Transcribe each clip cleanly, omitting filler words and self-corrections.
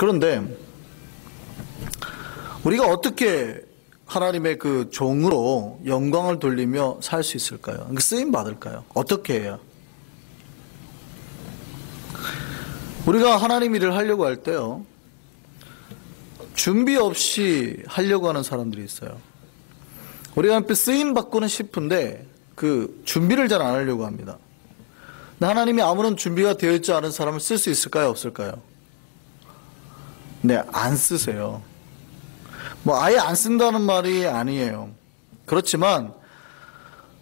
그런데 우리가 어떻게 하나님의 그 종으로 영광을 돌리며 살 수 있을까요? 쓰임 받을까요? 어떻게 해야? 우리가 하나님 일을 하려고 할 때요, 준비 없이 하려고 하는 사람들이 있어요. 우리가 함께 쓰임 받고는 싶은데 그 준비를 잘 안 하려고 합니다. 하나님이 아무런 준비가 되어 있지 않은 사람을 쓸 수 있을까요? 없을까요? 네, 안 쓰세요. 아예 안 쓴다는 말이 아니에요. 그렇지만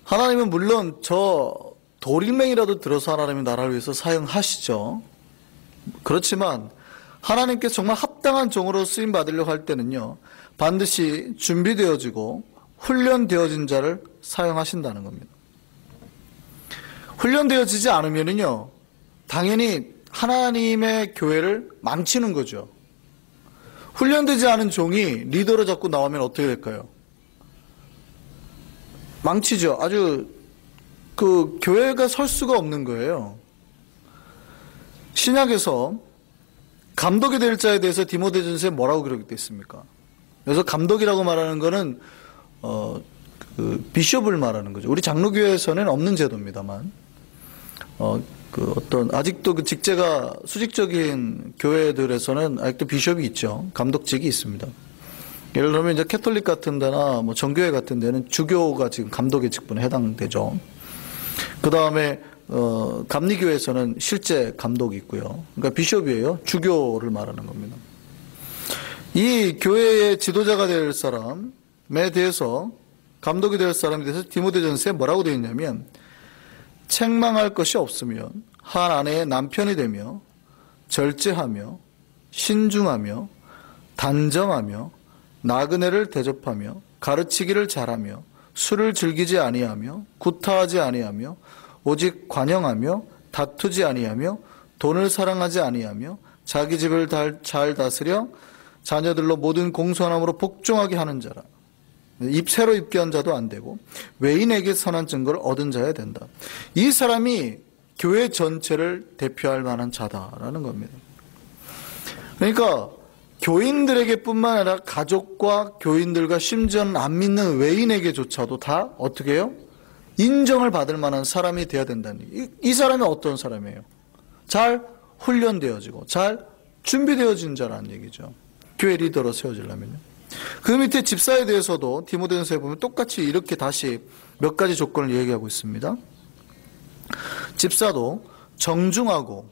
하나님은 물론 저 돌일맹이라도 들어서 하나님이 나라를 위해서 사용하시죠. 그렇지만 하나님께 정말 합당한 종으로 쓰임 받으려고 할 때는요, 반드시 준비되어지고 훈련되어진 자를 사용하신다는 겁니다. 훈련되어지지 않으면은요, 당연히 하나님의 교회를 망치는 거죠. 훈련되지 않은 종이 리더로 자꾸 나오면 어떻게 될까요? 망치죠. 아주 그 교회가 설 수가 없는 거예요. 신약에서 감독이 될 자에 대해서 디모데전서에 뭐라고 기록되어 있습니까? 그래서 감독이라고 말하는 거는 비숍을 말하는 거죠. 우리 장로교회에서는 없는 제도입니다만, 아직도 그 직제가 수직적인 교회들에서는 아직도 비숍이 있죠. 감독직이 있습니다. 예를 들면 이제 캐톨릭 같은 데나 정교회 같은 데는 주교가 지금 감독의 직분에 해당되죠. 그 다음에 감리교회에서는 실제 감독이 있고요. 그러니까 비숍이에요. 주교를 말하는 겁니다. 이 교회의 지도자가 될 사람에 대해서, 감독이 될 사람에 대해서 디모데전서에 뭐라고 되어 있냐면, 책망할 것이 없으면 한 아내의 남편이 되며 절제하며 신중하며 단정하며 나그네를 대접하며 가르치기를 잘하며 술을 즐기지 아니하며 구타하지 아니하며 오직 관영하며 다투지 아니하며 돈을 사랑하지 아니하며 자기 집을 잘 다스려 자녀들로 모든 공손함으로 복종하게 하는 자라. 새로 입게 한 자도 안 되고 외인에게 선한 증거를 얻은 자야 된다. 이 사람이 교회 전체를 대표할 만한 자다라는 겁니다. 그러니까 교인들에게 뿐만 아니라 가족과 교인들과 심지어는 안 믿는 외인에게조차도 다 어떻게 해요? 인정을 받을 만한 사람이 되어야 된다는 얘기예요. 이 사람이 어떤 사람이에요? 잘 훈련되어지고 잘 준비되어진 자라는 얘기죠. 교회 리더로 세워지려면요. 그 밑에 집사에 대해서도 디모데전서에 보면 똑같이 이렇게 다시 몇 가지 조건을 얘기하고 있습니다. 집사도 정중하고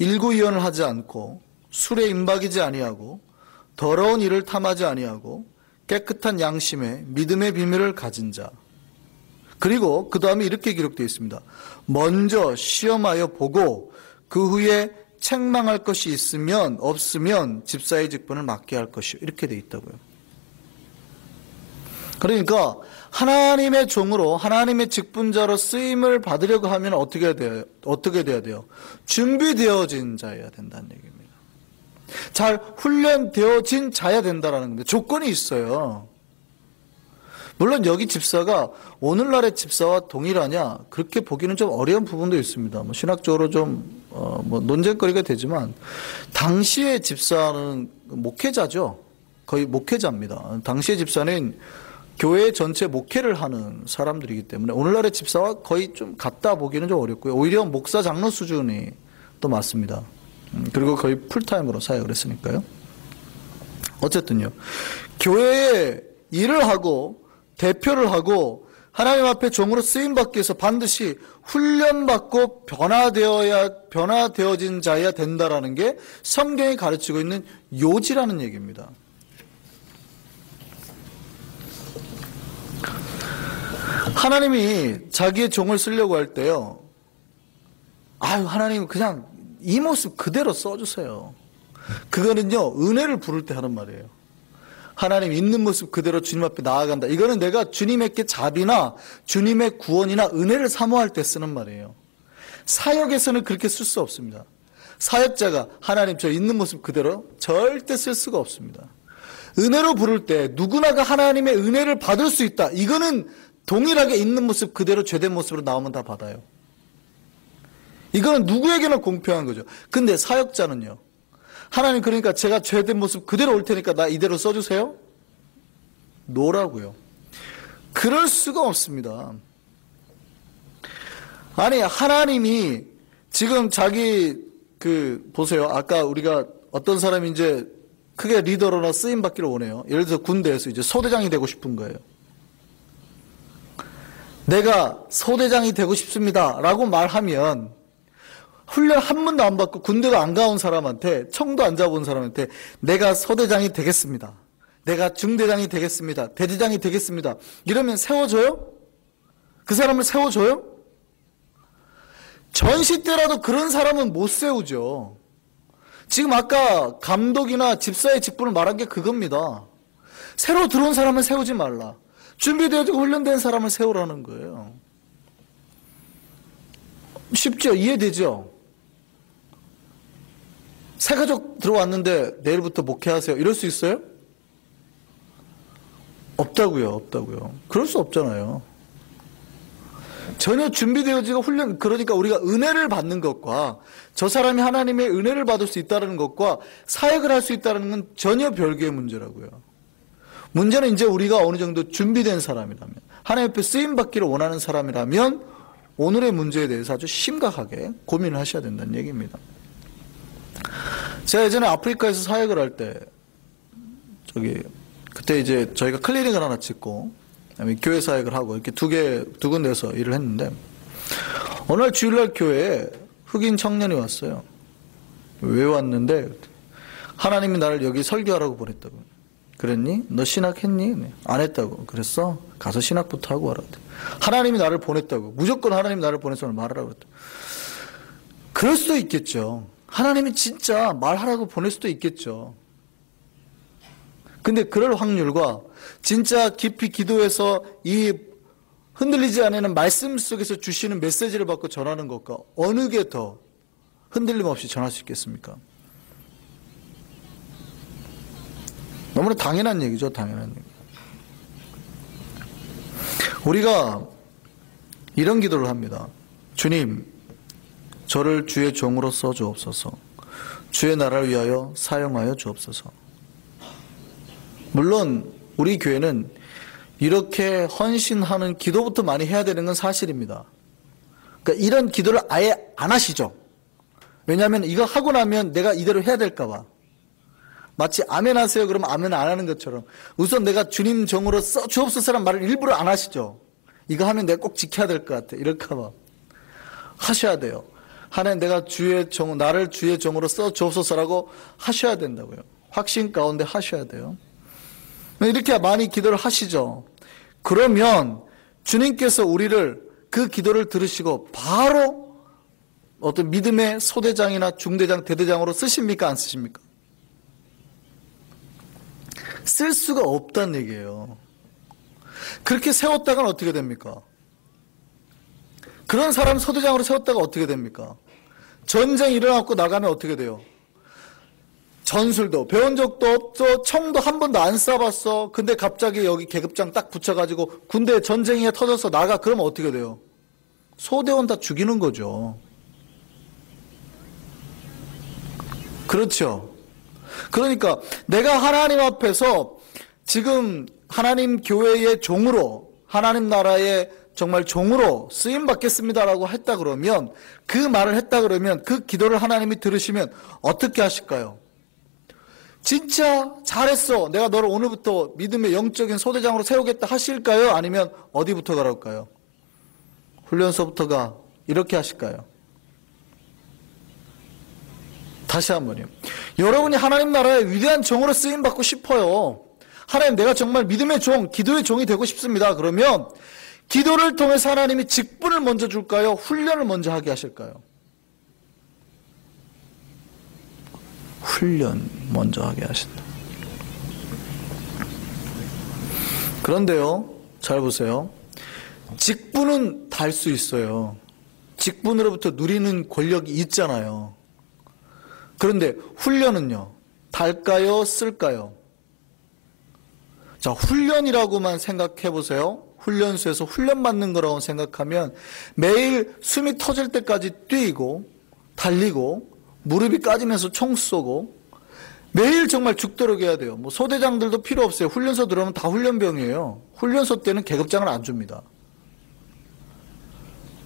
일구이연을 하지 않고 술에 임박이지 아니하고 더러운 일을 탐하지 아니하고 깨끗한 양심에 믿음의 비밀을 가진 자. 그리고 그 다음에 이렇게 기록되어 있습니다. 먼저 시험하여 보고 그 후에 책망할 것이 있으면 없으면 집사의 직분을 맡게 할 것이요. 이렇게 돼 있다고요. 그러니까 하나님의 종으로 하나님의 직분자로 쓰임을 받으려고 하면 어떻게 돼야 돼요? 준비되어진 자여야 된다는 얘기입니다. 잘 훈련되어진 자여야 된다는 겁니다. 조건이 있어요. 물론 여기 집사가 오늘날의 집사와 동일하냐 그렇게 보기는 좀 어려운 부분도 있습니다. 신학적으로 좀 논쟁거리가 되지만 당시의 집사는 목회자죠. 거의 목회자입니다. 당시의 집사는 교회 전체 목회를 하는 사람들이기 때문에 오늘날의 집사와 거의 좀 같다 보기는 좀 어렵고요. 오히려 목사 장로 수준이 또 맞습니다. 그리고 거의 풀타임으로 사역을 했으니까요. 어쨌든요. 교회에 일을 하고 대표를 하고 하나님 앞에 종으로 쓰임받기 위해서 반드시 훈련받고 변화되어진 자여야 된다라는 게 성경이 가르치고 있는 요지라는 얘기입니다. 하나님이 자기의 종을 쓰려고 할 때요, 하나님 그냥 이 모습 그대로 써주세요. 그거는요, 은혜를 부를 때 하는 말이에요. 하나님 있는 모습 그대로 주님 앞에 나아간다. 이거는 내가 주님에게 자비나 주님의 구원이나 은혜를 사모할 때 쓰는 말이에요. 사역에서는 그렇게 쓸 수 없습니다. 사역자가 하나님 저 있는 모습 그대로 절대 쓸 수가 없습니다. 은혜로 부를 때 누구나가 하나님의 은혜를 받을 수 있다. 이거는 동일하게 있는 모습 그대로 죄된 모습으로 나오면 다 받아요. 이거는 누구에게나 공평한 거죠. 근데 사역자는요, 하나님 그러니까 제가 죄된 모습 그대로 올 테니까 나 이대로 써주세요? 노라고요. 그럴 수가 없습니다. 아니 하나님이 지금 자기 보세요. 아까 우리가 어떤 사람이 이제 크게 리더로나 쓰임 받기를 원해요. 예를 들어서 군대에서 이제 소대장이 되고 싶은 거예요. 내가 소대장이 되고 싶습니다 라고 말하면 훈련 한 번도 안 받고 군대도 안 가온 사람한테, 청도 안 잡아온 사람한테 내가 소대장이 되겠습니다, 내가 중대장이 되겠습니다, 대대장이 되겠습니다 이러면 세워줘요? 그 사람을 세워줘요? 전시 때라도 그런 사람은 못 세우죠. 지금 아까 감독이나 집사의 직분을 말한 게 그겁니다. 새로 들어온 사람을 세우지 말라, 준비되어지고 훈련된 사람을 세우라는 거예요. 쉽죠? 이해되죠? 새 가족 들어왔는데 내일부터 목회하세요 이럴 수 있어요? 없다고요. 그럴 수 없잖아요. 전혀 준비되어지고 훈련, 그러니까 우리가 은혜를 받는 것과 저 사람이 하나님의 은혜를 받을 수 있다는 것과 사역을 할 수 있다는 건 전혀 별개의 문제라고요. 문제는 이제 우리가 어느 정도 준비된 사람이라면, 하나님 앞에 쓰임받기를 원하는 사람이라면 오늘의 문제에 대해서 아주 심각하게 고민을 하셔야 된다는 얘기입니다. 제가 예전에 아프리카에서 사역을 할 때 그때 이제 저희가 클리닉을 하나 짓고 그다음에 교회 사역을 하고 이렇게 두 군데서 일을 했는데, 어느 날 주일날 교회에 흑인 청년이 왔어요. 왜 왔는데 하나님이 나를 여기 설교하라고 보냈다고. 그랬니? 너 신학했니? 안 했다고. 그랬어? 가서 신학부터 하고 와라. 하나님이 나를 보냈다고. 무조건 하나님이 나를 보내서 말하라고 그랬다. 그럴 수도 있겠죠. 하나님이 진짜 말하라고 보낼 수도 있겠죠. 근데 그럴 확률과 진짜 깊이 기도해서 이 흔들리지 않는 말씀 속에서 주시는 메시지를 받고 전하는 것과 어느 게 더 흔들림 없이 전할 수 있겠습니까? 너무나 당연한 얘기죠. 당연한 얘기. 우리가 이런 기도를 합니다. 주님, 저를 주의 종으로 써주옵소서. 주의 나라를 위하여 사용하여 주옵소서. 물론 우리 교회는 이렇게 헌신하는 기도부터 많이 해야 되는 건 사실입니다. 그러니까 이런 기도를 아예 안 하시죠. 왜냐하면 이거 하고 나면 내가 이대로 해야 될까 봐. 마치 아멘 하세요 그러면 아멘 안 하는 것처럼 우선 내가 주님 종으로 써 주옵소서라는 말을 일부러 안 하시죠. 이거 하면 내가 꼭 지켜야 될 것 같아 이럴까 봐. 하셔야 돼요. 하나님 내가 나를 주의 종으로 써 주옵소서라고 하셔야 된다고요. 확신 가운데 하셔야 돼요. 이렇게 많이 기도를 하시죠. 그러면 주님께서 우리를 그 기도를 들으시고 바로 어떤 믿음의 소대장이나 중대장, 대대장으로 쓰십니까? 안 쓰십니까? 쓸 수가 없다는 얘기예요. 그렇게 세웠다가는 어떻게 됩니까? 그런 사람 소대장으로 세웠다가 어떻게 됩니까? 전쟁이 일어나고 나가면 어떻게 돼요? 전술도 배운 적도 없어, 총도 한 번도 안 쏴봤어. 근데 갑자기 여기 계급장 딱 붙여가지고 군대 전쟁이 터져서 나가. 그러면 어떻게 돼요? 소대원 다 죽이는 거죠. 그렇죠. 그러니까 내가 하나님 앞에서 지금 하나님 교회의 종으로, 하나님 나라의 정말 종으로 쓰임 받겠습니다라고 했다 그러면, 그 말을 했다 그러면 그 기도를 하나님이 들으시면 어떻게 하실까요? 진짜 잘했어, 내가 너를 오늘부터 믿음의 영적인 소대장으로 세우겠다 하실까요? 아니면 어디부터 가랄까요? 훈련소부터가 이렇게 하실까요? 다시 한번요. 여러분이 하나님 나라의 위대한 종으로 쓰임받고 싶어요. 하나님 내가 정말 믿음의 종, 기도의 종이 되고 싶습니다. 그러면 기도를 통해서 하나님이 직분을 먼저 줄까요? 훈련을 먼저 하게 하실까요? 훈련 먼저 하게 하신다. 그런데요, 잘 보세요. 직분은 달 수 있어요. 직분으로부터 누리는 권력이 있잖아요. 그런데 훈련은요, 달까요? 쓸까요? 자, 훈련이라고만 생각해 보세요. 훈련소에서 훈련받는 거라고 생각하면 매일 숨이 터질 때까지 뛰고 달리고 무릎이 까지면서 총 쏘고 매일 정말 죽도록 해야 돼요. 뭐 소대장들도 필요 없어요. 훈련소 들어오면 다 훈련병이에요. 훈련소 때는 계급장을 안 줍니다.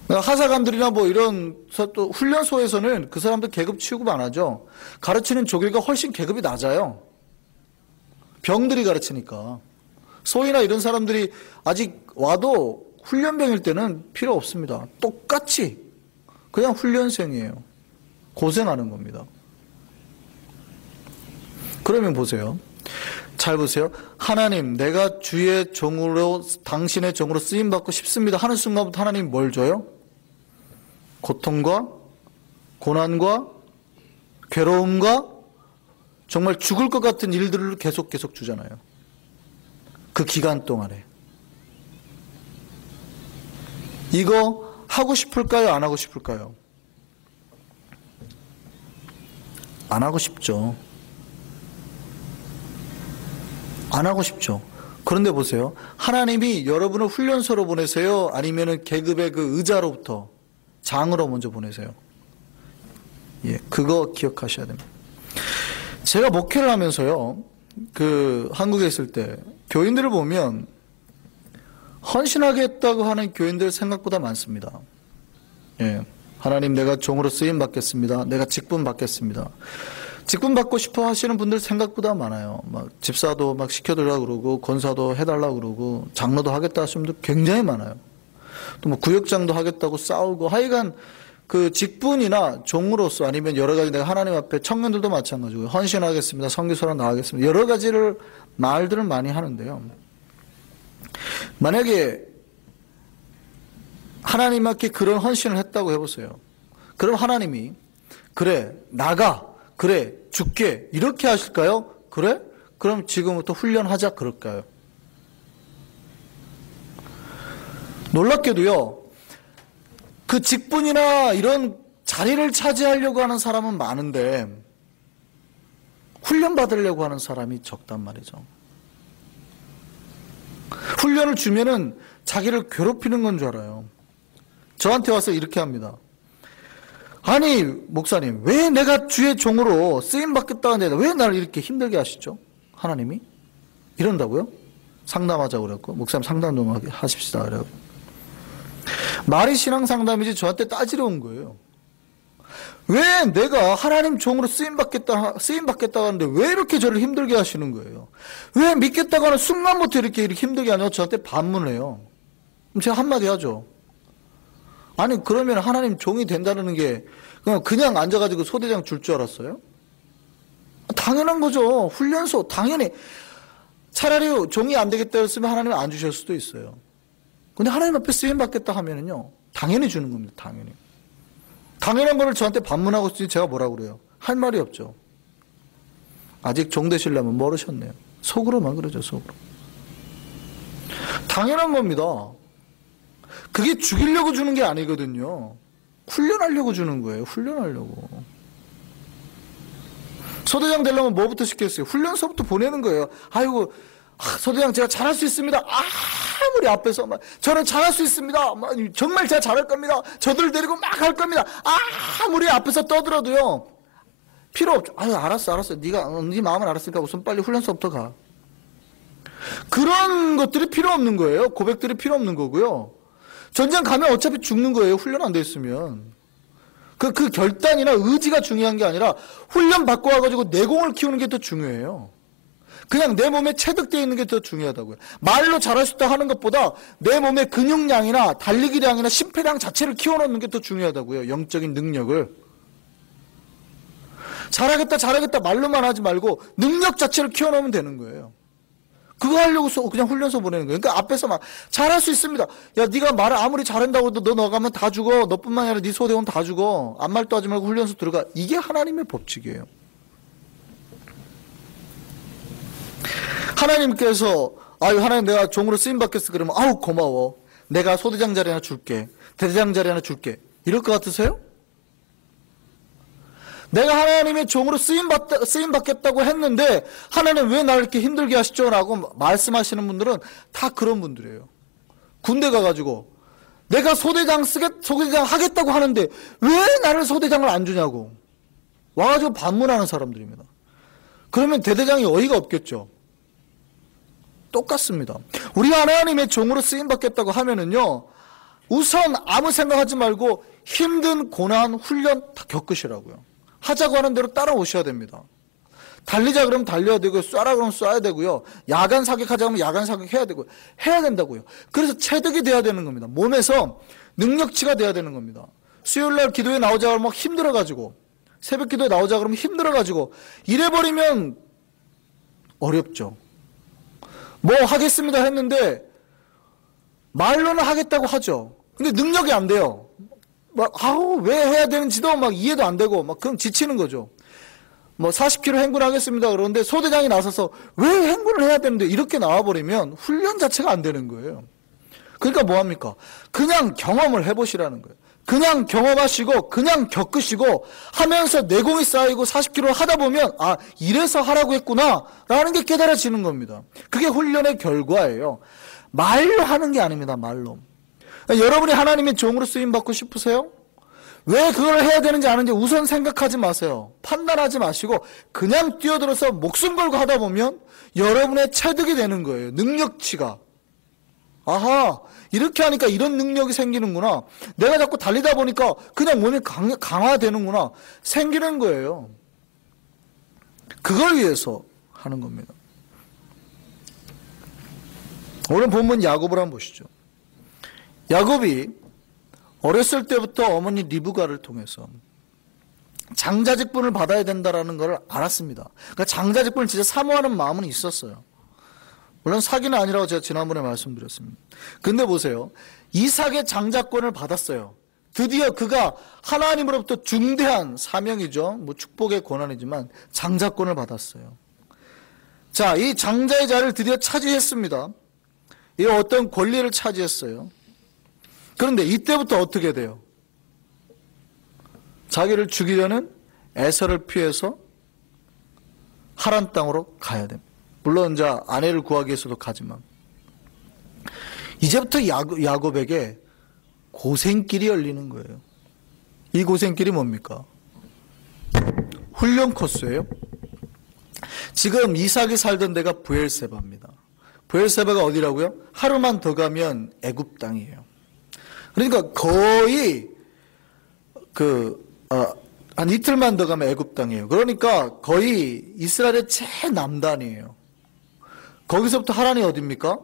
하사관들이나 뭐 이런 또 훈련소에서는 그 사람들 계급 취급 안 하죠. 가르치는 조교가 훨씬 계급이 낮아요. 병들이 가르치니까. 소위나 이런 사람들이 아직 와도 훈련병일 때는 필요 없습니다. 똑같이 그냥 훈련생이에요. 고생하는 겁니다. 그러면 보세요. 잘 보세요. 하나님, 내가 주의 종으로, 당신의 종으로 쓰임받고 싶습니다 하는 순간부터 하나님 뭘 줘요? 고통과 고난과 괴로움과 정말 죽을 것 같은 일들을 계속 주잖아요. 그 기간 동안에. 이거 하고 싶을까요? 안 하고 싶을까요? 안 하고 싶죠. 안 하고 싶죠. 그런데 보세요. 하나님이 여러분을 훈련소로 보내세요? 아니면은 계급의 그 의자로부터 장으로 먼저 보내세요? 예, 그거 기억하셔야 됩니다. 제가 목회를 하면서요, 그 한국에 있을 때 교인들을 보면 헌신하겠다고 하는 교인들 생각보다 많습니다. 예, 하나님 내가 종으로 쓰임 받겠습니다. 내가 직분 받겠습니다. 직분 받고 싶어 하시는 분들 생각보다 많아요. 막 집사도 막 시켜달라고 그러고 권사도 해달라고 그러고 장로도 하겠다 하시는 분들 굉장히 많아요. 또 뭐 구역장도 하겠다고 싸우고 하여간 그 직분이나 종으로서 아니면 여러 가지 내가 하나님 앞에 청년들도 마찬가지고 헌신하겠습니다. 선교사로 나가겠습니다. 여러 가지를 말들을 많이 하는데요. 만약에 하나님 앞에 그런 헌신을 했다고 해보세요. 그럼 하나님이 그래 나가 그래 죽게 이렇게 하실까요? 그래? 그럼 지금부터 훈련하자 그럴까요? 놀랍게도요. 그 직분이나 이런 자리를 차지하려고 하는 사람은 많은데 훈련 받으려고 하는 사람이 적단 말이죠. 훈련을 주면은 자기를 괴롭히는 건 줄 알아요. 저한테 와서 이렇게 합니다. 아니 목사님 왜 내가 주의 종으로 쓰임받겠다 하는데 왜 나를 이렇게 힘들게 하시죠? 하나님이? 이런다고요? 상담하자고 그랬고 목사님 상담 좀 하십시다 그래요. 말이 신앙 상담이지 저한테 따지러 온 거예요. 왜 내가 하나님 종으로 쓰임받겠다 하는데 왜 이렇게 저를 힘들게 하시는 거예요? 왜 믿겠다고 하는 순간부터 이렇게 힘들게 하냐고 저한테 반문을 해요. 그럼 제가 한마디 하죠. 아니 그러면 하나님 종이 된다는 게 그냥 앉아가지고 소대장 줄 줄 알았어요? 당연한 거죠. 훈련소 당연히. 차라리 종이 안 되겠다 했으면 하나님은 안 주실 수도 있어요. 근데 하나님 앞에 쓰임 받겠다 하면은요 당연히 주는 겁니다. 당연히. 당연한 거를 저한테 반문하고 있으니 제가 뭐라고 그래요? 할 말이 없죠. 아직 종 되시려면 멀으셨네요. 속으로만 그러죠. 속으로. 당연한 겁니다. 그게 죽이려고 주는 게 아니거든요. 훈련하려고 주는 거예요. 훈련하려고. 소대장 되려면 뭐부터 시켰어요? 훈련소부터 보내는 거예요. 아이고 소대장 제가 잘할 수 있습니다. 아무리 앞에서 막 저는 잘할 수 있습니다. 정말 제가 잘할 겁니다. 저들을 데리고 막 할 겁니다. 아무리 앞에서 떠들어도요. 필요 없죠. 아유 알았어. 네가 네 마음을 알았으니까 우선 빨리 훈련소부터 가. 그런 것들이 필요 없는 거예요. 고백들이 필요 없는 거고요. 전쟁 가면 어차피 죽는 거예요. 훈련 안 돼 있으면. 그 결단이나 의지가 중요한 게 아니라 훈련 받고 와가지고 내공을 키우는 게 더 중요해요. 그냥 내 몸에 체득되어 있는 게 더 중요하다고요. 말로 잘할 수 있다 하는 것보다 내 몸의 근육량이나 달리기량이나 심폐량 자체를 키워놓는 게 더 중요하다고요. 영적인 능력을. 잘하겠다 말로만 하지 말고 능력 자체를 키워놓으면 되는 거예요. 그거 하려고 그냥 훈련소 보내는 거예요. 그러니까 앞에서 막 잘할 수 있습니다. 야 네가 말을 아무리 잘한다고 해도 너 나가면 다 죽어. 너뿐만 아니라 네 소대원 다 죽어. 아무 말도 하지 말고 훈련소 들어가. 이게 하나님의 법칙이에요. 하나님께서 아유 하나님 내가 종으로 쓰임받겠어 그러면 아우 고마워. 내가 소대장 자리 하나 줄게. 대대장 자리 하나 줄게. 이럴 것 같으세요? 내가 하나님의 종으로 쓰임받겠다고 했는데 하나님 왜 나를 이렇게 힘들게 하시죠? 라고 말씀하시는 분들은 다 그런 분들이에요. 군대 가가지고 내가 소대장 하겠다고 하는데 왜 나를 소대장을 안 주냐고 와가지고 반문하는 사람들입니다. 그러면 대대장이 어이가 없겠죠. 똑같습니다. 우리가 하나님의 종으로 쓰임받겠다고 하면은요, 우선 아무 생각하지 말고 힘든 고난, 훈련 다 겪으시라고요. 하자고 하는 대로 따라오셔야 됩니다. 달리자 그러면 달려야 되고요. 쏴라 그러면 쏴야 되고요. 야간 사격하자 그러면 야간 사격해야 되고요. 해야 된다고요. 그래서 체득이 돼야 되는 겁니다. 몸에서 능력치가 돼야 되는 겁니다. 수요일날 기도에 나오자 그러면 힘들어가지고, 새벽 기도에 나오자 그러면 힘들어가지고, 이래버리면 어렵죠. 뭐 하겠습니다 했는데 말로는 하겠다고 하죠. 근데 능력이 안 돼요. 막 왜 해야 되는지도 막 이해도 안 되고 막 그럼 지치는 거죠. 뭐 40km 행군하겠습니다. 그런데 소대장이 나서서 왜 행군을 해야 되는데 이렇게 나와버리면 훈련 자체가 안 되는 거예요. 그러니까 뭐 합니까? 그냥 경험을 해보시라는 거예요. 그냥 경험하시고 그냥 겪으시고 하면서 내공이 쌓이고 40km 하다 보면 아 이래서 하라고 했구나 라는 게 깨달아지는 겁니다. 그게 훈련의 결과예요. 말로 하는 게 아닙니다. 말로. 여러분이 하나님의 종으로 쓰임받고 싶으세요? 왜 그걸 해야 되는지 아는지 우선 생각하지 마세요. 판단하지 마시고 그냥 뛰어들어서 목숨 걸고 하다 보면 여러분의 체득이 되는 거예요. 능력치가. 아하, 이렇게 하니까 이런 능력이 생기는구나. 내가 자꾸 달리다 보니까 그냥 몸이 강화되는구나. 생기는 거예요. 그걸 위해서 하는 겁니다. 오늘 본문 야곱을 한번 보시죠. 야곱이 어렸을 때부터 어머니 리브가를 통해서 장자직분을 받아야 된다는 걸 알았습니다. 그러니까 장자직분을 진짜 사모하는 마음은 있었어요. 물론 사기는 아니라고 제가 지난번에 말씀드렸습니다. 근데 보세요. 이삭의 장자권을 받았어요. 드디어 그가 하나님으로부터 중대한 사명이죠. 뭐 축복의 권한이지만 장자권을 받았어요. 자, 이 장자의 자리를 드디어 차지했습니다. 이 어떤 권리를 차지했어요. 그런데 이때부터 어떻게 돼요? 자기를 죽이려는 에서를 피해서 하란 땅으로 가야 됩니다. 물론 이제 아내를 구하기 위해서도 가지만 이제부터 야곱에게 고생길이 열리는 거예요. 이 고생길이 뭡니까? 훈련 코스예요. 지금 이삭이 살던 데가 브엘세바입니다. 브엘세바가 어디라고요? 하루만 더 가면 애굽 땅이에요. 그러니까 거의 한 이틀만 더 가면 애굽 땅이에요. 그러니까 거의 이스라엘의 최남단이에요. 거기서부터 하란이 어디입니까?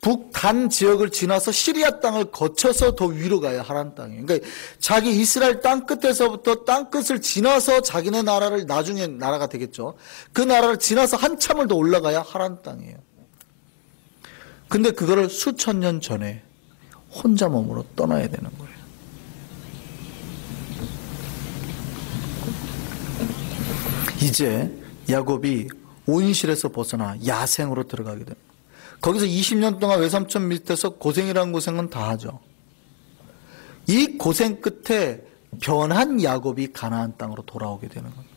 북단 지역을 지나서 시리아 땅을 거쳐서 더 위로 가야 하란 땅이에요. 그러니까 자기 이스라엘 땅 끝에서부터 땅 끝을 지나서 자기네 나라를 나중에 나라가 되겠죠. 그 나라를 지나서 한참을 더 올라가야 하란 땅이에요. 근데 그거를 수천 년 전에 혼자 몸으로 떠나야 되는 거예요. 이제 야곱이 온실에서 벗어나 야생으로 들어가게 됩니다. 거기서 20년 동안 외삼촌 밑에서 고생이라는 고생은 다 하죠. 이 고생 끝에 변한 야곱이 가나안 땅으로 돌아오게 되는 겁니다.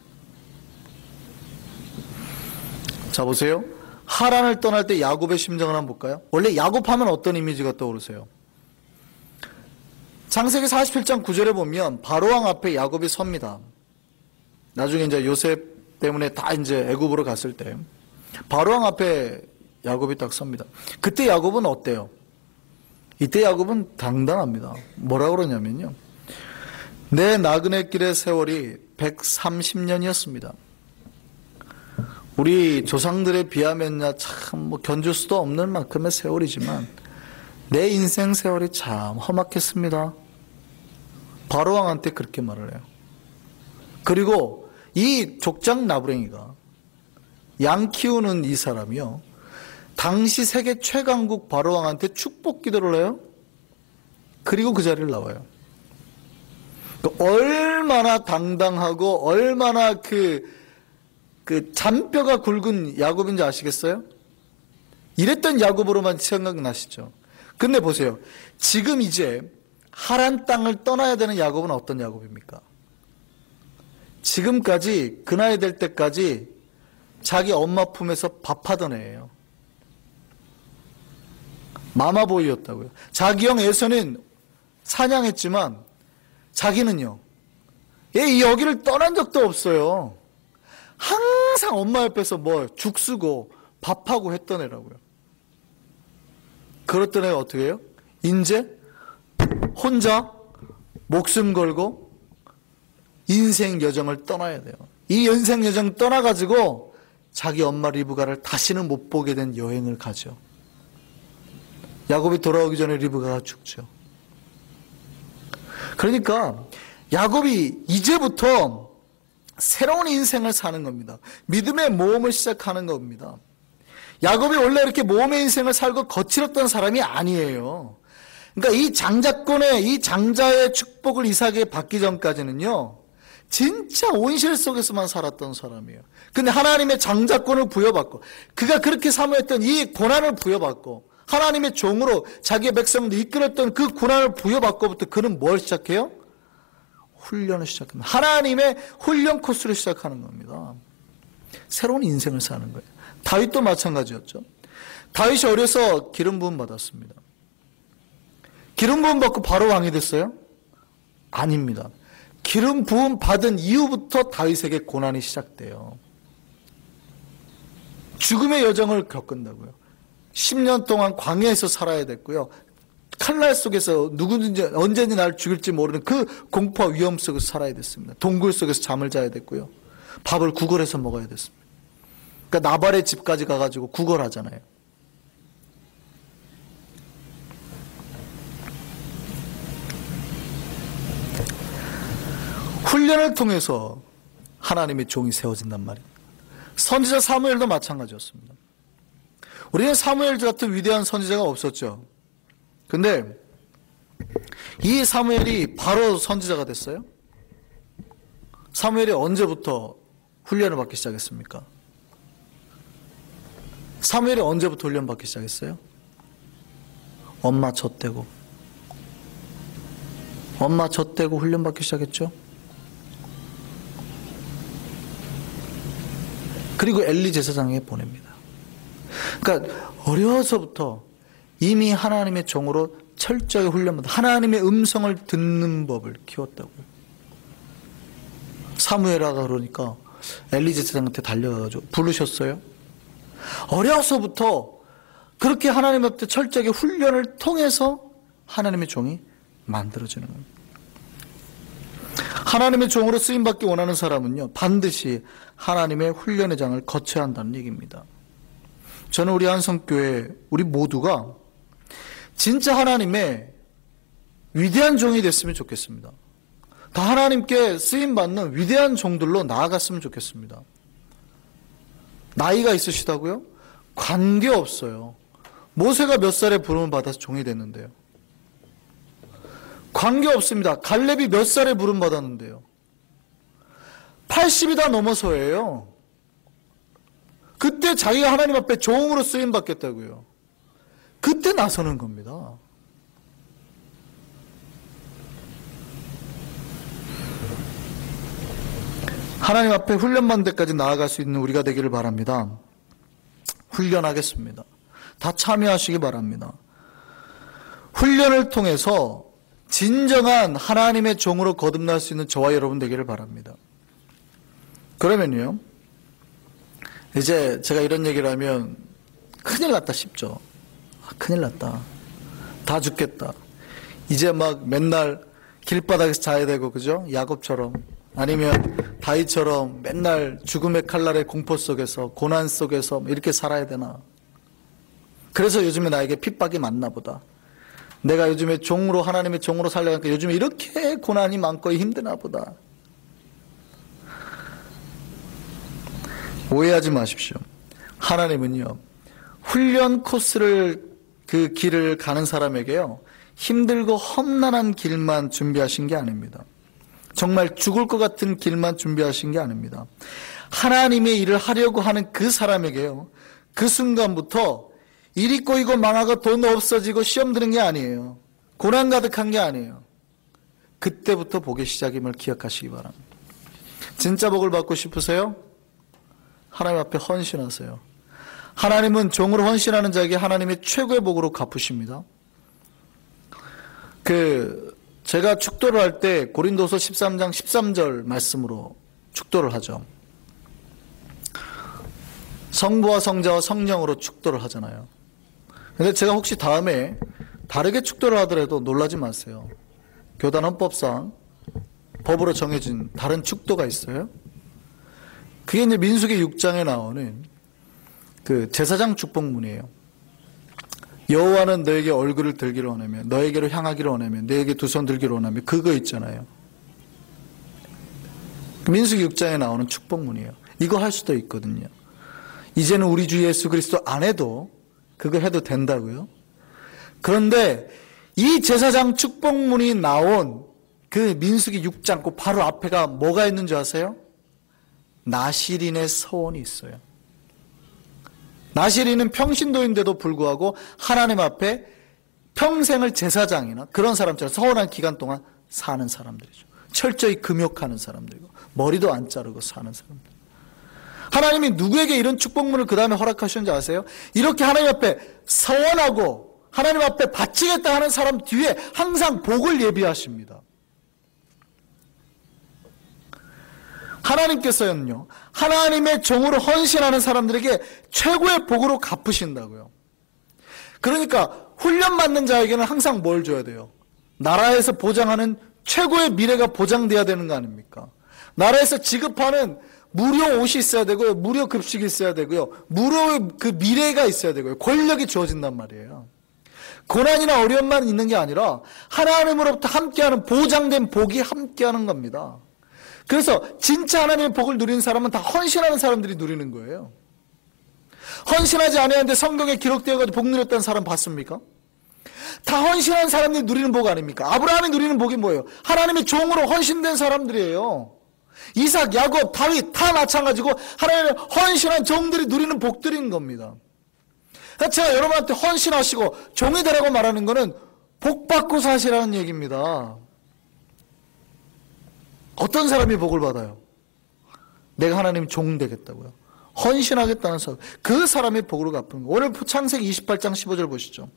자, 보세요. 하란을 떠날 때 야곱의 심정을 한번 볼까요? 원래 야곱하면 어떤 이미지가 떠오르세요? 창세기 47장 9절에 보면 바로왕 앞에 야곱이 섭니다. 나중에 이제 요셉 때문에 다 이제 애굽으로 갔을 때 바로왕 앞에 야곱이 딱 섭니다. 그때 야곱은 어때요? 이때 야곱은 당당합니다. 뭐라고 그러냐면요. 내 나그네 길의 세월이 130년이었습니다. 우리 조상들에 비하면 참 뭐 견줄 수도 없는 만큼의 세월이지만 내 인생 세월이 참 험악했습니다. 바로왕한테 그렇게 말을 해요. 그리고 이 족장 나부랭이가 양 키우는 이 사람이요. 당시 세계 최강국 바로왕한테 축복 기도를 해요. 그리고 그 자리를 나와요. 얼마나 당당하고 얼마나 그 잔뼈가 굵은 야곱인지 아시겠어요? 이랬던 야곱으로만 생각나시죠? 근데 보세요. 지금 이제 하란 땅을 떠나야 되는 야곱은 어떤 야곱입니까? 지금까지 그 나이 될 때까지 자기 엄마 품에서 밥하던 애예요. 마마보이였다고요. 자기 형 에서는 사냥했지만 자기는요. 얘 여기를 떠난 적도 없어요. 항상 엄마 옆에서 죽 쓰고 밥하고 했던 애라고요. 그랬던 애가 어떻게 해요? 이제 혼자 목숨 걸고 인생 여정을 떠나야 돼요. 이 인생 여정 떠나가지고 자기 엄마 리브가를 다시는 못 보게 된 여행을 가죠. 야곱이 돌아오기 전에 리브가가 죽죠. 그러니까 야곱이 이제부터 새로운 인생을 사는 겁니다. 믿음의 모험을 시작하는 겁니다. 야곱이 원래 이렇게 모험의 인생을 살고 거칠었던 사람이 아니에요. 그러니까 이 장자권의, 이 장자의 축복을 이삭에게 받기 전까지는요, 진짜 온실 속에서만 살았던 사람이에요. 근데 하나님의 장자권을 부여받고, 그가 그렇게 사모했던 이 고난을 부여받고, 하나님의 종으로 자기의 백성을 이끌었던 그 고난을 부여받고부터 그는 뭘 시작해요? 훈련을 시작합니다. 하나님의 훈련 코스를 시작하는 겁니다. 새로운 인생을 사는 거예요. 다윗도 마찬가지였죠. 다윗이 어려서 기름 부음 받았습니다. 기름 부음 받고 바로 왕이 됐어요? 아닙니다. 기름 부음 받은 이후부터 다윗에게 고난이 시작돼요. 죽음의 여정을 겪는다고요. 10년 동안 광야에서 살아야 됐고요. 칼날 속에서 누구든지 언제든지 나를 죽일지 모르는 그 공포와 위험 속에서 살아야 됐습니다. 동굴 속에서 잠을 자야 됐고요. 밥을 구걸해서 먹어야 됐습니다. 그러니까 나발의 집까지 가가지고 구걸하잖아요. 훈련을 통해서 하나님의 종이 세워진단 말입니다. 선지자 사무엘도 마찬가지였습니다. 우리는 사무엘 같은 위대한 선지자가 없었죠. 근데 이 사무엘이 바로 선지자가 됐어요? 사무엘이 언제부터 훈련을 받기 시작했습니까? 사무엘이 언제부터 훈련 받기 시작했어요? 엄마 젖대고 훈련 받기 시작했죠. 그리고 엘리 제사장에게 보냅니다. 그러니까 어려서부터 이미 하나님의 종으로 철저히 훈련받아 하나님의 음성을 듣는 법을 키웠다고요. 사무엘아가 그러니까 엘리 제사장한테 달려가가지고 부르셨어요. 어려서부터 그렇게 하나님 앞에 철저하게 훈련을 통해서 하나님의 종이 만들어지는 겁니다. 하나님의 종으로 쓰임받기 원하는 사람은요, 반드시 하나님의 훈련의 장을 거쳐야 한다는 얘기입니다. 저는 우리 한성교회 우리 모두가 진짜 하나님의 위대한 종이 됐으면 좋겠습니다. 다 하나님께 쓰임받는 위대한 종들로 나아갔으면 좋겠습니다. 나이가 있으시다고요? 관계없어요. 모세가 몇 살에 부름을 받아서 종이 됐는데요. 관계없습니다. 갈렙이 몇 살에 부름 받았는데요. 80이 다 넘어서예요. 그때 자기가 하나님 앞에 종으로 쓰임 받겠다고요. 그때 나서는 겁니다. 하나님 앞에 훈련받는 데까지 나아갈 수 있는 우리가 되기를 바랍니다. 훈련하겠습니다. 다 참여하시기 바랍니다. 훈련을 통해서 진정한 하나님의 종으로 거듭날 수 있는 저와 여러분 되기를 바랍니다. 그러면요, 이제 제가 이런 얘기를 하면 큰일 났다 싶죠. 큰일 났다. 다 죽겠다. 이제 막 맨날 길바닥에서 자야 되고, 그죠? 야곱처럼. 아니면 다윗처럼 맨날 죽음의 칼날의 공포 속에서, 고난 속에서 이렇게 살아야 되나. 그래서 요즘에 나에게 핍박이 많나 보다. 내가 요즘에 종으로, 하나님의 종으로 살려니까 요즘에 이렇게 고난이 많고 힘드나 보다. 오해하지 마십시오. 하나님은요, 훈련 코스를, 그 길을 가는 사람에게요, 힘들고 험난한 길만 준비하신 게 아닙니다. 정말 죽을 것 같은 길만 준비하신 게 아닙니다. 하나님의 일을 하려고 하는 그 사람에게요, 그 순간부터 일이 꼬이고 망하고 돈 없어지고 시험 드는 게 아니에요. 고난 가득한 게 아니에요. 그때부터 복의 시작임을 기억하시기 바랍니다. 진짜 복을 받고 싶으세요? 하나님 앞에 헌신하세요. 하나님은 종으로 헌신하는 자에게 하나님의 최고의 복으로 갚으십니다. 제가 축도를 할 때 고린도서 13장 13절 말씀으로 축도를 하죠. 성부와 성자와 성령으로 축도를 하잖아요. 근데 제가 혹시 다음에 다르게 축도를 하더라도 놀라지 마세요. 교단 헌법상 법으로 정해진 다른 축도가 있어요. 그게 이제 민수기 6장에 나오는 그 제사장 축복문이에요. 여호와는 너에게 얼굴을 들기를 원하며 너에게로 향하기를 원하며 너에게 두 손 들기를 원하며 그거 있잖아요. 민수기 6장에 나오는 축복문이에요. 이거 할 수도 있거든요. 이제는 우리 주 예수 그리스도 안 해도 그거 해도 된다고요. 그런데 이 제사장 축복문이 나온 그 민수기 6장 그 바로 앞에가 뭐가 있는 줄 아세요? 나실인의 서원이 있어요. 나실인은 평신도인데도 불구하고 하나님 앞에 평생을 제사장이나 그런 사람처럼 서원한 기간 동안 사는 사람들이죠. 철저히 금욕하는 사람들이고 머리도 안 자르고 사는 사람들. 하나님이 누구에게 이런 축복문을 그 다음에 허락하셨는지 아세요? 이렇게 하나님 앞에 서원하고 하나님 앞에 바치겠다 하는 사람 뒤에 항상 복을 예비하십니다. 하나님께서는요, 하나님의 종으로 헌신하는 사람들에게 최고의 복으로 갚으신다고요. 그러니까 훈련받는 자에게는 항상 뭘 줘야 돼요? 나라에서 보장하는 최고의 미래가 보장돼야 되는 거 아닙니까? 나라에서 지급하는 무료 옷이 있어야 되고요, 무료 급식이 있어야 되고요, 무료 그 미래가 있어야 되고요, 권력이 주어진단 말이에요. 고난이나 어려움만 있는 게 아니라 하나님으로부터 함께하는 보장된 복이 함께하는 겁니다. 그래서 진짜 하나님의 복을 누리는 사람은 다 헌신하는 사람들이 누리는 거예요. 헌신하지 않았는데 성경에 기록되어가지고 복 누렸다는 사람 봤습니까? 다 헌신한 사람들이 누리는 복 아닙니까? 아브라함이 누리는 복이 뭐예요? 하나님의 종으로 헌신된 사람들이에요. 이삭, 야곱, 다윗 다 마찬가지고 하나님의 헌신한 종들이 누리는 복들인 겁니다. 제가 여러분한테 헌신하시고 종이 되라고 말하는 것은 복 받고 사시라는 얘기입니다. 어떤 사람이 복을 받아요? 내가 하나님 종 되겠다고요. 헌신하겠다는 사람, 그 사람이 복으로 갚은 거예요. 오늘 창세기 28장 15절 보시죠.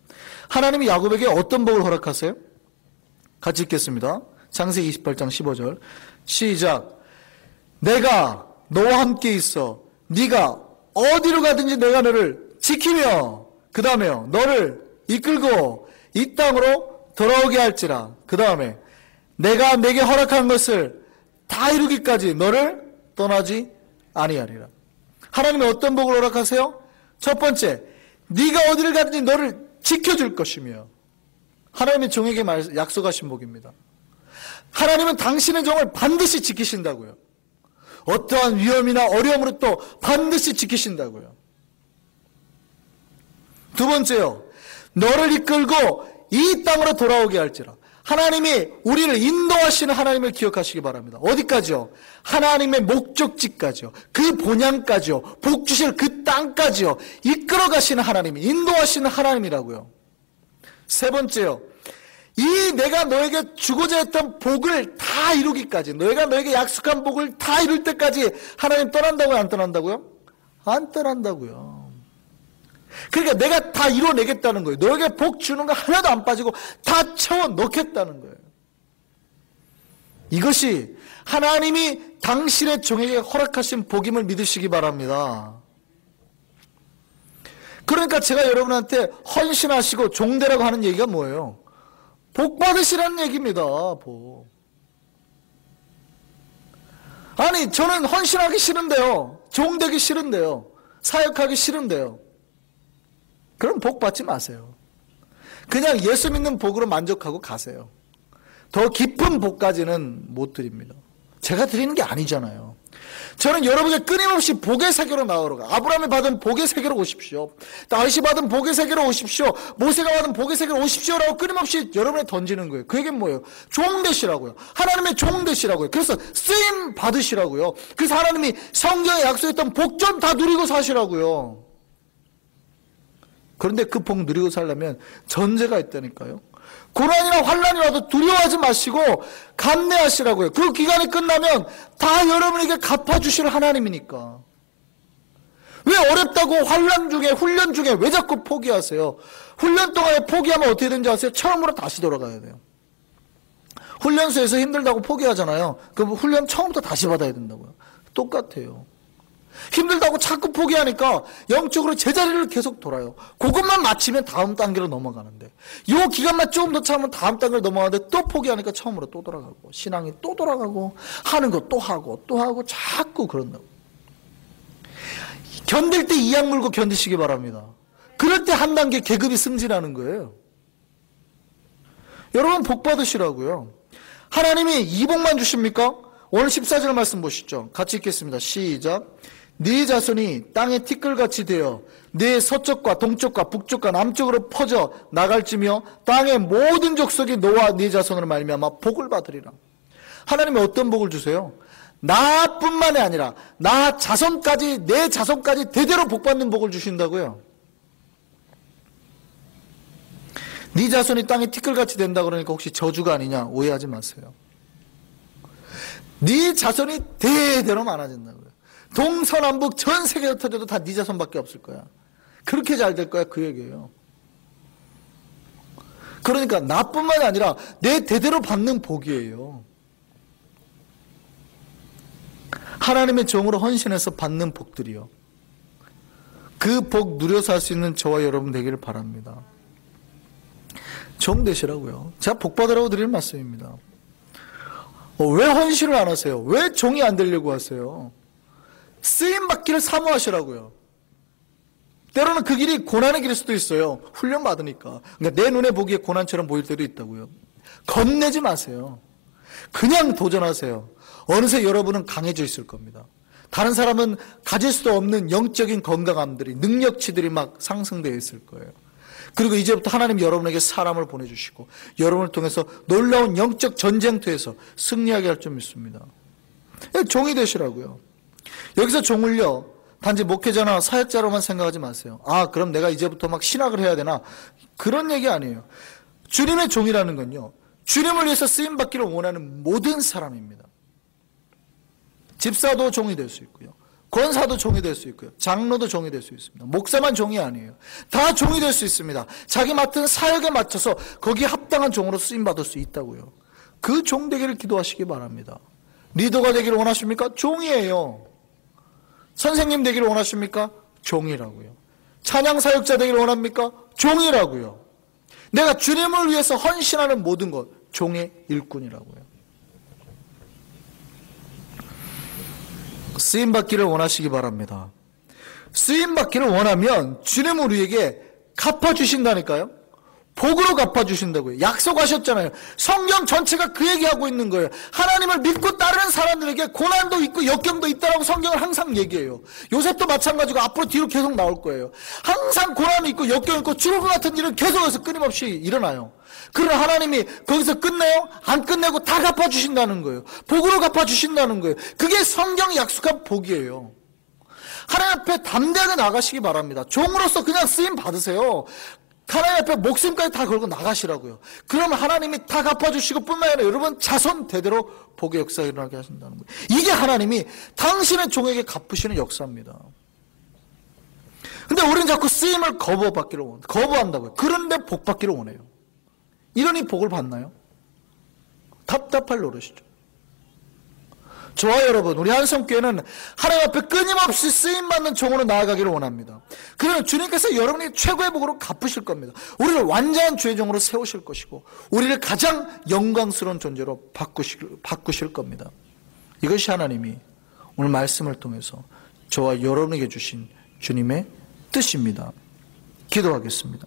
하나님이 야곱에게 어떤 복을 허락하세요? 같이 읽겠습니다. 창세기 28장 15절 시작. 내가 너와 함께 있어 네가 어디로 가든지 내가 너를 지키며 그 다음에요 너를 이끌고 이 땅으로 돌아오게 할지라. 그 다음에 내가 내게 허락한 것을 다 이루기까지 너를 떠나지 아니하리라. 하나님이 어떤 복을 허락하세요? 첫 번째, 네가 어디를 가든지 너를 지켜줄 것이며, 하나님의 종에게 약속하신 복입니다. 하나님은 당신의 종을 반드시 지키신다고요. 어떠한 위험이나 어려움으로 또 반드시 지키신다고요. 두 번째요, 너를 이끌고 이 땅으로 돌아오게 할지라. 하나님이 우리를 인도하시는 하나님을 기억하시기 바랍니다. 어디까지요? 하나님의 목적지까지요. 그 본향까지요. 복 주실 그 땅까지요. 이끌어 가시는 하나님이, 인도하시는 하나님이라고요. 세 번째요, 이 내가 너에게 주고자 했던 복을 다 이루기까지, 너희가 너에게 약속한 복을 다 이룰 때까지 하나님 떠난다고요? 안 떠난다고요? 안 떠난다고요. 그러니까 내가 다 이뤄내겠다는 거예요. 너에게 복 주는 거 하나도 안 빠지고 다 채워 넣겠다는 거예요. 이것이 하나님이 당신의 종에게 허락하신 복임을 믿으시기 바랍니다. 그러니까 제가 여러분한테 헌신하시고 종되라고 하는 얘기가 뭐예요? 복 받으시라는 얘기입니다. 복. 아니 저는 헌신하기 싫은데요, 종되기 싫은데요, 사역하기 싫은데요, 그럼 복 받지 마세요. 그냥 예수 믿는 복으로 만족하고 가세요. 더 깊은 복까지는 못 드립니다. 제가 드리는 게 아니잖아요. 저는 여러분에게 끊임없이 복의 세계로 나오라고, 아브라함이 받은 복의 세계로 오십시오, 다윗이 받은 복의 세계로 오십시오, 모세가 받은 복의 세계로 오십시오라고 끊임없이 여러분에 던지는 거예요. 그게 뭐예요? 종 되시라고요. 하나님의 종 되시라고요. 그래서 쓰임 받으시라고요. 그래서 하나님이 성경에 약속했던 복 좀 다 누리고 사시라고요. 그런데 그 복 누리고 살려면 전제가 있다니까요. 고난이나 환난이 와도 두려워하지 마시고 감내하시라고요. 그 기간이 끝나면 다 여러분에게 갚아주실 하나님이니까. 왜 어렵다고 환난 중에, 훈련 중에 왜 자꾸 포기하세요? 훈련 동안에 포기하면 어떻게 되는지 아세요? 처음으로 다시 돌아가야 돼요. 훈련소에서 힘들다고 포기하잖아요. 그럼 훈련 처음부터 다시 받아야 된다고요. 똑같아요. 힘들다고 자꾸 포기하니까 영적으로 제자리를 계속 돌아요. 그것만 마치면 다음 단계로 넘어가는데, 요 기간만 조금 더 참으면 다음 단계로 넘어가는데 또 포기하니까 처음으로 또 돌아가고, 신앙이 또 돌아가고, 하는 거 또 하고 또 하고 자꾸 그런다고. 견딜 때 이악 물고 견디시기 바랍니다. 그럴 때 한 단계 계급이 승진하는 거예요. 여러분 복 받으시라고요. 하나님이 이 복만 주십니까? 오늘 14절 말씀 보시죠. 같이 읽겠습니다. 시작. 네 자손이 땅에 티끌같이 되어 네 서쪽과 동쪽과 북쪽과 남쪽으로 퍼져 나갈지며 땅의 모든 족속이 너와 네 자손으로 말미암아 복을 받으리라. 하나님이 어떤 복을 주세요? 나뿐만이 아니라 나 자손까지, 내 자손까지 대대로 복받는 복을 주신다고요. 네 자손이 땅에 티끌같이 된다 그러니까 혹시 저주가 아니냐 오해하지 마세요. 네 자손이 대대로 많아진다고요. 동서남북 전 세계에 터져도 다 네 자손밖에 없을 거야. 그렇게 잘 될 거야, 그 얘기예요. 그러니까 나뿐만이 아니라 내 대대로 받는 복이에요. 하나님의 종으로 헌신해서 받는 복들이요. 그 복 누려서 할 수 있는 저와 여러분 되기를 바랍니다. 종 되시라고요. 제가 복 받으라고 드리는 말씀입니다. 왜 헌신을 안 하세요? 왜 종이 안 되려고 하세요? 쓰임 받기를 사모하시라고요. 때로는 그 길이 고난의 길일 수도 있어요. 훈련 받으니까. 그러니까 내 눈에 보기에 고난처럼 보일 때도 있다고요. 겁내지 마세요. 그냥 도전하세요. 어느새 여러분은 강해져 있을 겁니다. 다른 사람은 가질 수도 없는 영적인 건강함들이, 능력치들이 막 상승되어 있을 거예요. 그리고 이제부터 하나님 여러분에게 사람을 보내주시고 여러분을 통해서 놀라운 영적 전쟁터에서 승리하게 할 줄 믿습니다. 종이 되시라고요. 여기서 종을요, 단지 목회자나 사역자로만 생각하지 마세요. 아, 그럼 내가 이제부터 막 신학을 해야 되나? 그런 얘기 아니에요. 주님의 종이라는 건요, 주님을 위해서 쓰임받기를 원하는 모든 사람입니다. 집사도 종이 될 수 있고요, 권사도 종이 될 수 있고요, 장로도 종이 될 수 있습니다. 목사만 종이 아니에요. 다 종이 될 수 있습니다. 자기 맡은 사역에 맞춰서 거기에 합당한 종으로 쓰임받을 수 있다고요. 그 종 되기를 기도하시기 바랍니다. 리더가 되기를 원하십니까? 종이에요. 선생님 되기를 원하십니까? 종이라고요. 찬양 사역자 되기를 원합니까? 종이라고요. 내가 주님을 위해서 헌신하는 모든 것, 종의 일꾼이라고요. 쓰임받기를 원하시기 바랍니다. 쓰임받기를 원하면 주님은 우리에게 갚아주신다니까요. 복으로 갚아주신다고요. 약속하셨잖아요. 성경 전체가 그 얘기하고 있는 거예요. 하나님을 믿고 따르는 사람들에게 고난도 있고 역경도 있다라고 성경을 항상 얘기해요. 요셉도 마찬가지고 앞으로 뒤로 계속 나올 거예요. 항상 고난이 있고 역경이 있고 죽을 것 같은 일은 계속해서 끊임없이 일어나요. 그러나 하나님이 거기서 끝내요? 안 끝내고 다 갚아주신다는 거예요. 복으로 갚아주신다는 거예요. 그게 성경이 약속한 복이에요. 하나님 앞에 담대하게 나가시기 바랍니다. 종으로서 그냥 쓰임 받으세요. 하나님 앞에 목숨까지 다 걸고 나가시라고요. 그러면 하나님이 다 갚아주시고 뿐만 아니라 여러분 자손 대대로 복의 역사가 일어나게 하신다는 거예요. 이게 하나님이 당신의 종에게 갚으시는 역사입니다. 근데 우리는 자꾸 쓰임을 거부한다고요. 그런데 복 받기를 원해요. 이러니 복을 받나요? 답답할 노릇이죠. 저와 여러분, 우리 한성교회는 하나님 앞에 끊임없이 쓰임받는 종으로 나아가기를 원합니다. 그러면 주님께서 여러분이 최고의 복으로 갚으실 겁니다. 우리를 완전한 주의 종으로 세우실 것이고 우리를 가장 영광스러운 존재로 바꾸실 겁니다. 이것이 하나님이 오늘 말씀을 통해서 저와 여러분에게 주신 주님의 뜻입니다. 기도하겠습니다.